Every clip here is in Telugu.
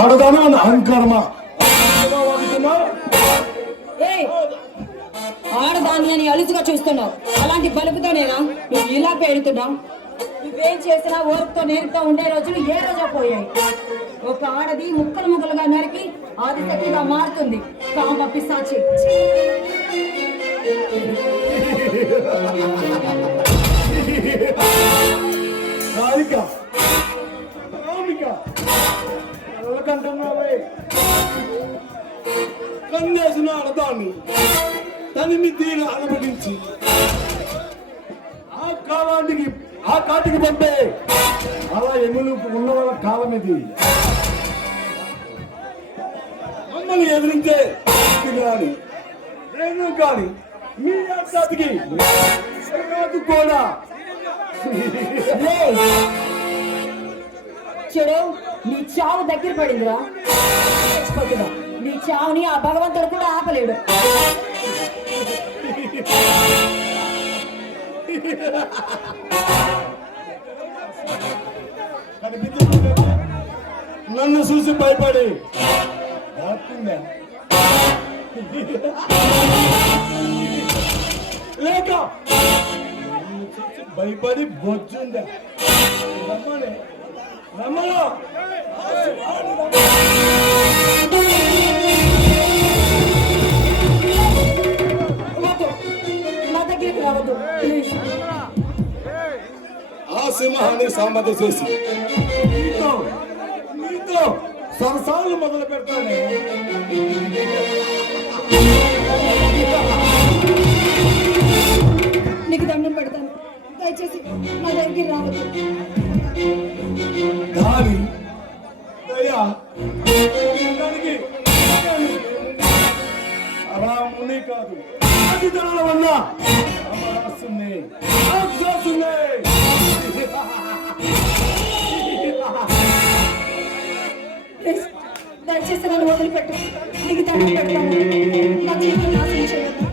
ఆడదాని మన అహంకారమా? ఆడదాన్ని అని అలుసుగా చూస్తున్నావు. అలాంటి బలుపుతోనేనా నువ్వు ఇలా పేరుతున్నావు? నువ్వేం చేసినా ఓర్పుతో నేర్పుతో ఉండే రోజులు ఏ రోజో పోయాయి. ఒక ఆడది ముక్కలు ముక్కలుగా నరికి ఆదిశక్తిగా మారుతుంది. కామ పిశాచి. కన్నేసిన ఆడదాన్ని తనిమి తీగ అనుమతించి ఆ కాటికి పంపే అలా ఎములు ఉన్న వాళ్ళ కాలం ఇది. మమ్మల్ని ఎదిరించే కానీ నేను కానీ మీ జాతికి కూడా చెడు నీ చావు దగ్గర పడిందిరా. నీ చావుని ఆ భగవంతుడు కూడా ఆపలేడు. నన్ను చూసి భయపడి లేక భయపడి బొచ్చుందా రమ్మనే రమ్మలో నా దగ్గరికి రావద్దు ప్లీజ్. ఆ సింహాన్ని సామర్థ్యం చేసి నీతో సరసాలు మొదలు పెడతానే. నీకు దండం పెడతాను, దయచేసి నా దగ్గరికి రావద్దు. దాని దయా రాముని కాదు అతిథుల వల్ల దయచేసి నన్ను వదిలిపెట్టు. నీకు దండం పెడతాను, నా జీవితం నాశనం చేయొద్దు.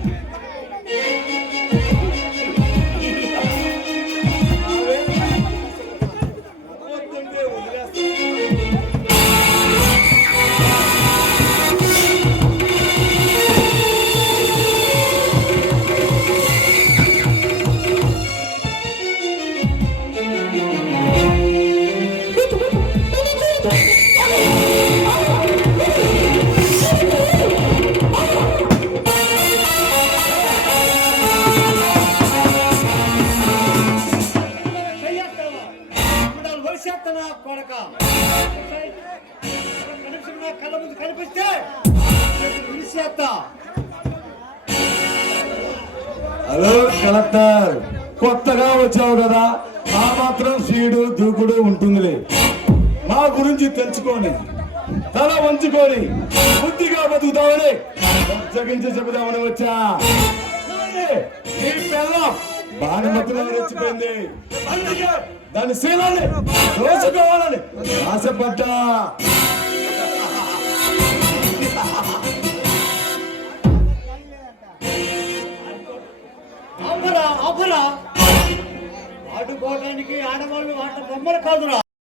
హలో కలెక్టర్, కొత్తగా వచ్చావు కదా, ఆ మాత్రం సీడు దూకుడు ఉంటుందిలే. మా గురించి తెలుసుకొని తల వంచుకొని బుద్ధిగా బతుకుతామని జగించి చెబుదామని వచ్చా. ఈ పిల్లం భానుమతిలో రెచ్చిపోయింది, అందుకే దాని శీలాన్ని దోచుకోవాలని ఆశపడ్డా. ఆడుకోవడానికి ఆడవాళ్ళు ఆట బొమ్మలు కాదురా.